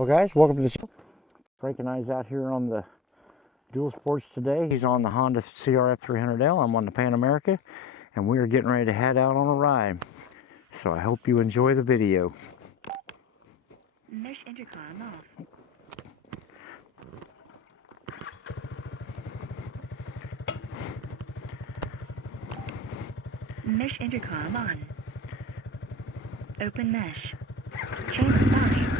Well guys, welcome to the show. Frank and I's out here on the dual sports today. He's on the Honda crf300l. I'm on the Pan America, and we are getting ready to head out on a ride. So I hope you enjoy the video. Mesh intercom off. Mesh intercom on. Open mesh. Change volume.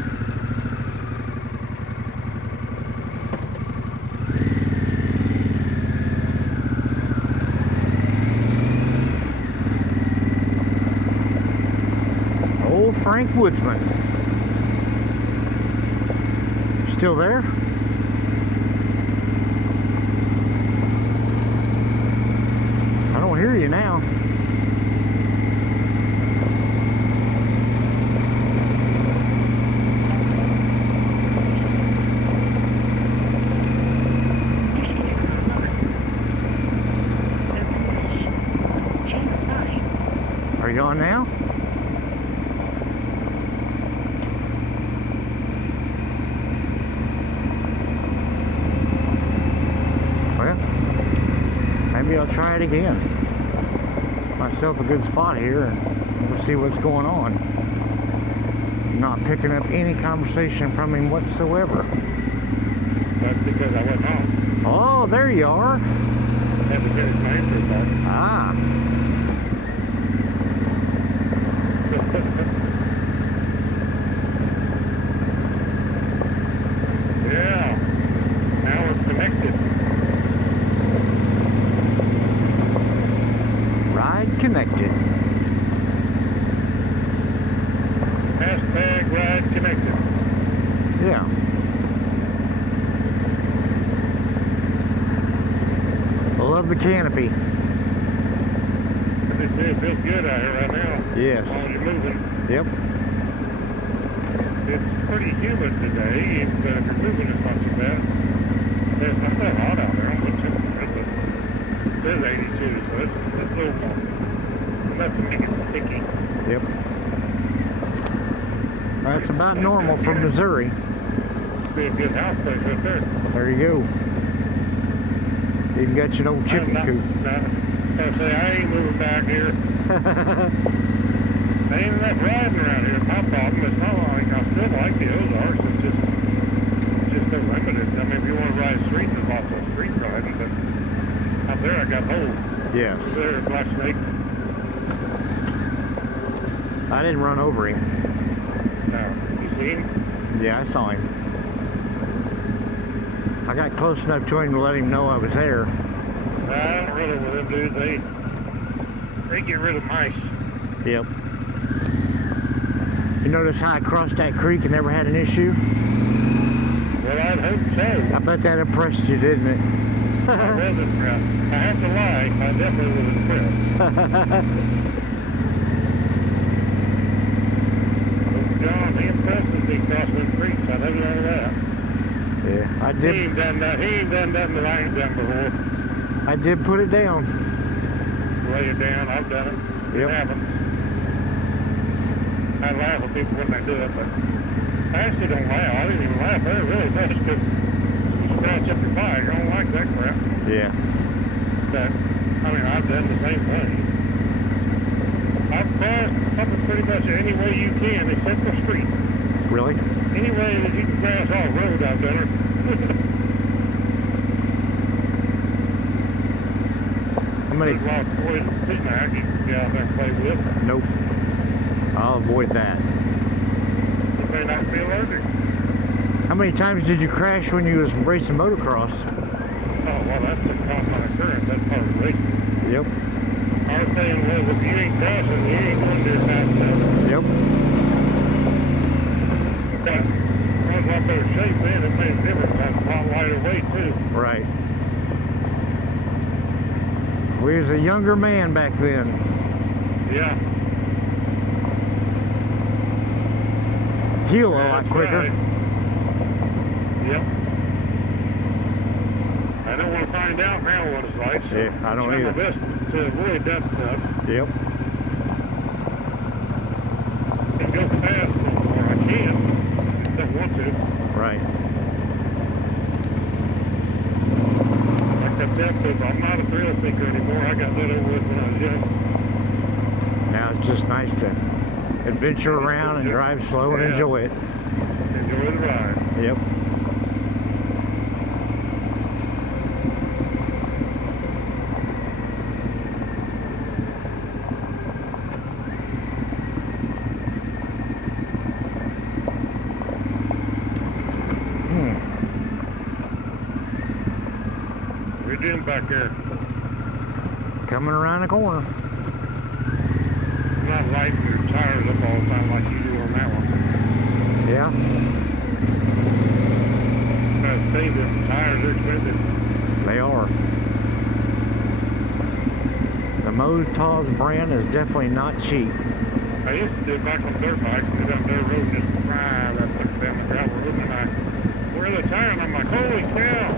Old Frank Woodsman. Still there? I don't hear you now. Are you on now? Well, maybe I'll try it again. Myself a good spot here, and we'll see what's going on. Not picking up any conversation from him whatsoever. That's because I wasn't on. Oh, there you are. Had to finish my intro part. Ah. Yeah. Now we're connected. Ride connected. Hashtag ride connected. Yeah. I love the canopy. It feels good out here right now. Yes. While you're moving. Yep. It's pretty humid today, but if you're moving, it's not too bad. It's not that hot out there. I'm going to it says 82, so it's a little more. Enough to make it sticky. Yep. That's about normal for Missouri. Be a good house place right there. There you go. Even got your old chicken coop. I say I ain't moving back here. There ain't enough riding around here. My problem is not like I still like the Ozarks. It's just so limited. I mean, if you want to ride streets, there's lots of street riding, but out there I got holes. Yes. There, Black Snake. I didn't run over him. No, you see him? Yeah, I saw him. I got close enough to him to let him know I was there. I don't really with them dudes. They get rid of mice. Yep. You notice how I crossed that creek and never had an issue? Well, I'd hope so. I bet that impressed you, didn't it? I was impressed. I have to lie. I definitely was impressed. John, he impresses me crossing the creeks. I know none of that. Yeah, I He did. ain't done that. He ain't done that that I ain't done before. I did put it down. Lay it down. I've done it. Yep. It happens. I laugh at people when they do it, but I actually don't laugh. I didn't even laugh there really much because you scratch up your bike. I don't like that crap. Yeah. But, I mean, I've done the same thing. I've crossed probably pretty much any way you can except for street. Really? Any way that you can cross off road, I've done it. There's a lot of boys sitting there you can get out there and play with. Nope. I'll avoid that. You may not be allergic. How many times did you crash when you was racing motocross? Oh, well, that's a common occurrence. That's part of racing. Yep. I was saying, well, if you ain't crashing, you ain't going to do fast enough. Yep. But I was a lot better shape then. It made a difference. I was a lot lighter weight, too. Right. We was a younger man back then. Yeah. Heal a lot quicker. Right. Yep. I don't want to find out now what it's like, so Yeah, I don't try my either. best to avoid that stuff. Yep. And go fast when I can. Don't want to. Right. Like I said, I'm not a thrill seeker anymore. I got that over with when I was young. Now it's just nice to adventure around and drive slow and enjoy it. Enjoy the ride. Yep. We're doing back there. Coming around the corner. Not lighting your tires up all the time like you do on that one. Yeah. Gotta save them. Tires are expensive. They are. The Motors brand is definitely not cheap. I used to do it back on dirt bikes and get up there road and just ride up down the gravel road and I wear the tire and I'm like, holy cow,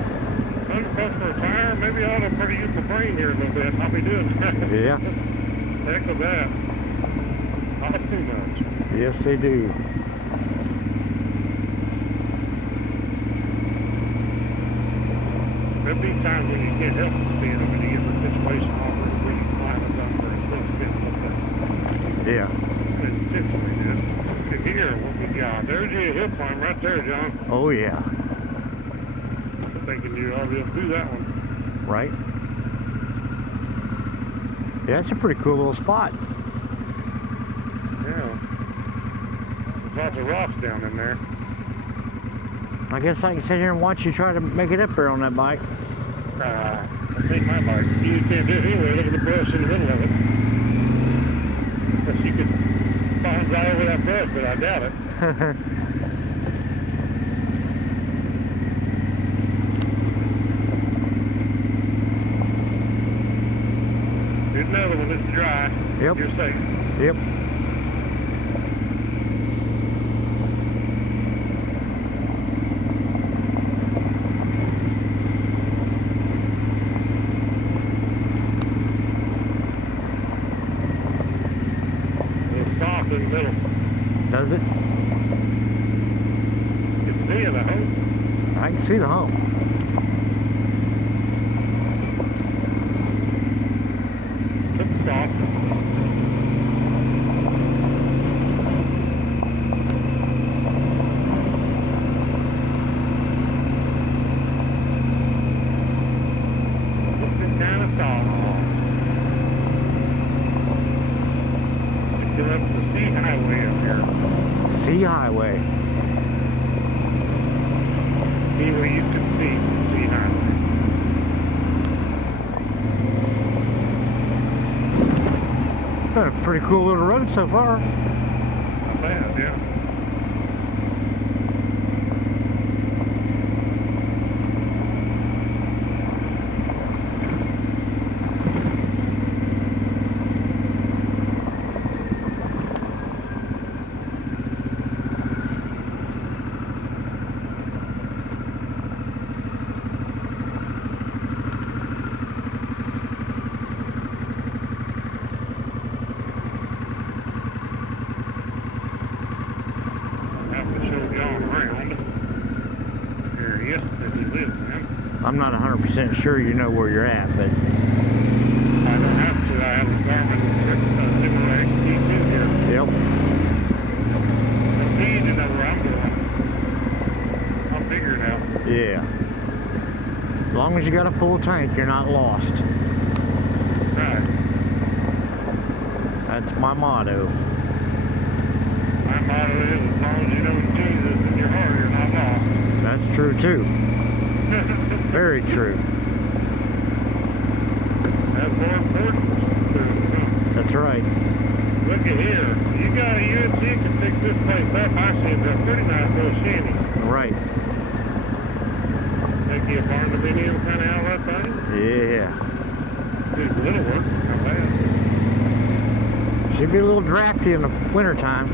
$100 for a tire? Maybe I ought to pretty use my brain here a little bit. I'll be doing that. Yeah. Heck of that. Cost too much. Yes, they do. There'll be times when you can't help but speed them when you get in a situation where you climb it somewhere and still spin a little bit. Yeah. Intentionally, dude. And here, what we got? There's your hill climb right there, John. Oh, yeah. I'm thinking you ought to be able to do that one. Right. Yeah, it's a pretty cool little spot. Yeah. There's lots of rocks down in there. I guess I can sit here and watch you try to make it up there on that bike. I think my bike. You can't do it anyway. Look at the brush in the middle of it. Guess you could bounce right over that brush, but I doubt it. Here's another one that's dry. Yep. You're safe. Yep. It's soft in the middle. Does it? You can see it, I hope. I can see the hump. It's soft. It's kind of soft. Get up the sea highway up here. Sea Highway. See where you can see sea highway. Been a pretty cool little road so far. Not bad, yeah. I'm not 100% sure you know where you're at, but I don't have to. I have a Garmin Sena XT2 here. yep. Don't need to know where I'm going. I'll figure it out. Yeah. As long as you got a full tank, you're not lost. Right. That's my motto. My motto is, as long as you know Jesus in your heart, you're not lost. That's true too. Very true. That's more important. That's right. Look at here. You got a UNC can fix this place up. I see it's a pretty nice little shanty. Right. Make you a barndominium kind of outlet thing. Yeah. Do a little work. Not bad. Should be a little drafty in the wintertime.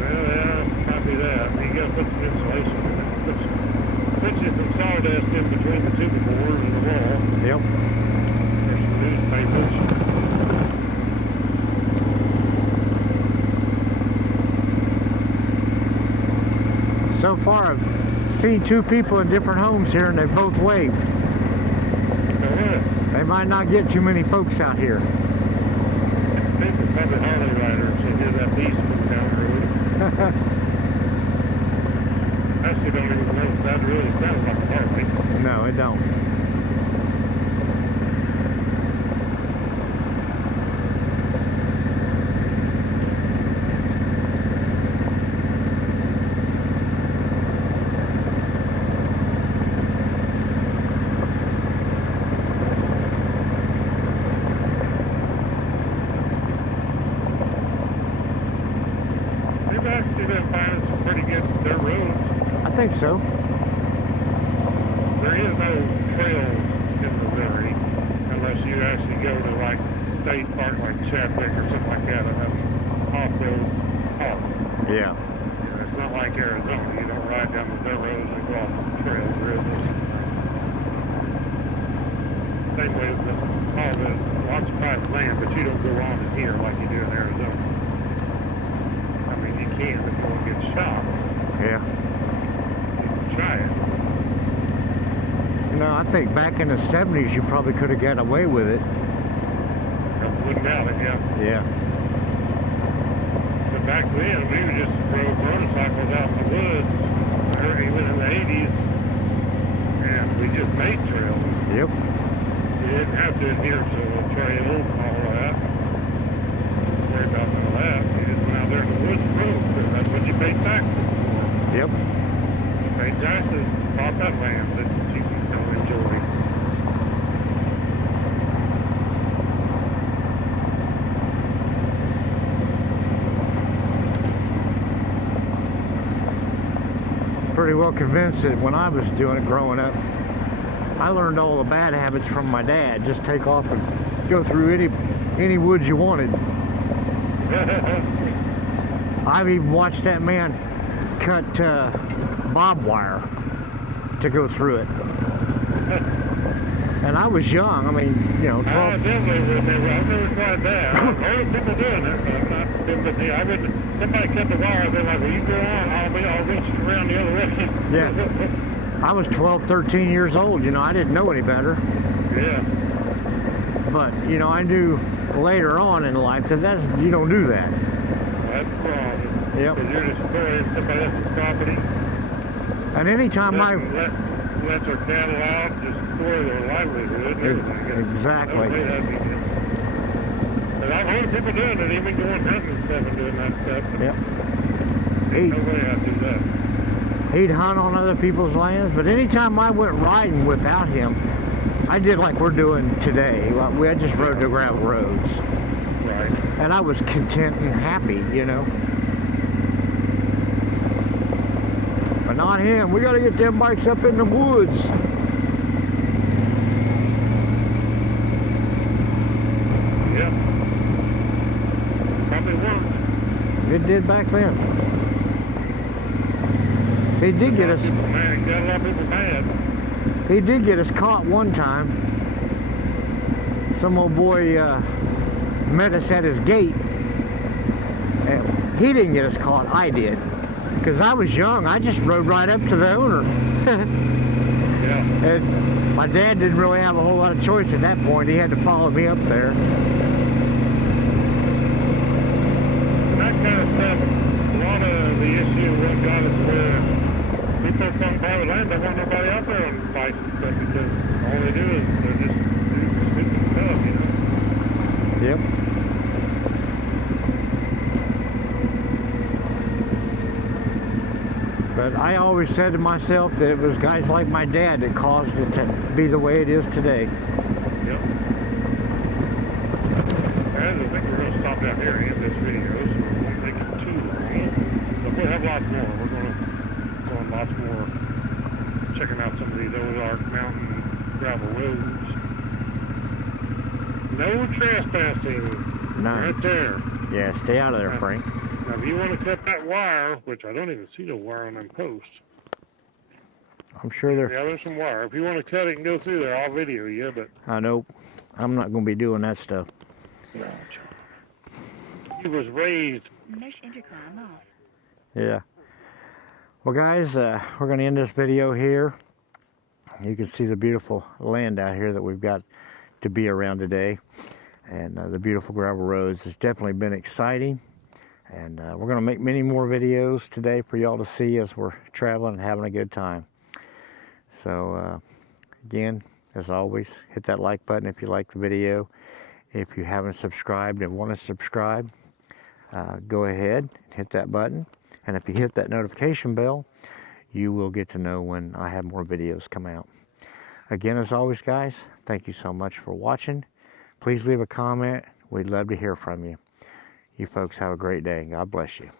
Well, yeah, might be that. You got to put some insulation in it. Put you some sawdust in between the tuba board and the wall. Yep. There's some newspapers. So so far I've seen 2 people in different homes here, and they both waved. They might not get too many folks out here. People probably Harley riders, so hear that beast moving down the road. Actually, don't even know if that really sounds like a Harley. No, it don't. You've actually been finding some pretty good dirt roads. I think so. There is no trails in Missouri unless you actually go to like state park like Chadwick or something like that, and that's off-road park. Yeah. It's not like Arizona. You don't ride down the dirt roads and go off the trail. Same way with all the lots of private land, but you don't go on it here like you do in Arizona. I mean, you can if you want to get shot. Yeah. You can try it. You know, I think back in the 70s you probably could have got away with it. I wouldn't doubt it, yeah. Yeah. But back then, we would just rode motorcycles out in the woods, even in the 80s, and we just made trails. Yep. You didn't have to adhere to the trail and all that. Worry about none of that. You just went out there in the woods and rode. That's what you paid taxes for. Yep. You paid taxes, bought that land that you can enjoy. Pretty well convinced that when I was doing it growing up, I learned all the bad habits from my dad. Just take off and go through any woods you wanted. I've even watched that man cut barbed wire to go through it. And I was young. I mean, you know, 12. I definitely remember. I've never tried that. I've heard people doing it, but I would. Somebody cut the wire. They're like, "Well, you go on. I'll reach around the other way." Yeah. I was 12, 13 years old. You know, I didn't know any better. Yeah. But you know, I knew later on in life because you don't do that. That's the problem. Yep. Because you're destroying somebody else's property. And anytime Let their cattle out, destroy their livelihood. And everything. Exactly. No way that'd be good. But I've heard people doing it, even going hunting and stuff and doing that stuff. Yep. No way I'd do that. He'd hunt on other people's lands, but anytime I went riding without him, I did like we're doing today. We had just rode the gravel roads. Right. And I was content and happy, you know. But not him. We got to get them bikes up in the woods. Yep. Probably won't. It did back then. He did get us. Man, got a lot of people mad. He did get us caught one time. Some old boy met us at his gate. And he didn't get us caught. I did. Because I was young. I just rode right up to the owner. Yeah. And my dad didn't really have a whole lot of choice at that point. He had to follow me up there. That kind of stuff, a lot of the issue what got us where people from private land don't want nobody out there on bikes and stuff because all they do is they're just doing stupid stuff, you know? Yep. But I always said to myself that it was guys like my dad that caused it to be the way it is today. Yep. And I think we're going to stop down here and end this video, so we won't make it too long. But we'll have lots more. We're going to go on lots more, checking out some of these Ozarks mountain gravel roads. No trespassing. None. Right there. Yeah, stay out of there, Frank. Now, if you want to cut that wire, which I don't even see no wire on them posts. I'm sure they're... Yeah, there's some wire. If you want to cut it and go through there, I'll video you, but... I know. I'm not going to be doing that stuff. No. He was raised... Mesh intercom off. Yeah. Well, guys, we're going to end this video here. You can see the beautiful land out here that we've got to be around today, and the beautiful gravel roads. It's definitely been exciting, and we're going to make many more videos today for y'all to see as we're traveling and having a good time. So again, as always, hit that like button if you like the video. If you haven't subscribed and want to subscribe, go ahead and hit that button, and if you hit that notification bell, you will get to know when I have more videos come out. Again, as always, guys, thank you so much for watching. Please leave a comment. We'd love to hear from you. You folks have a great day. God bless you.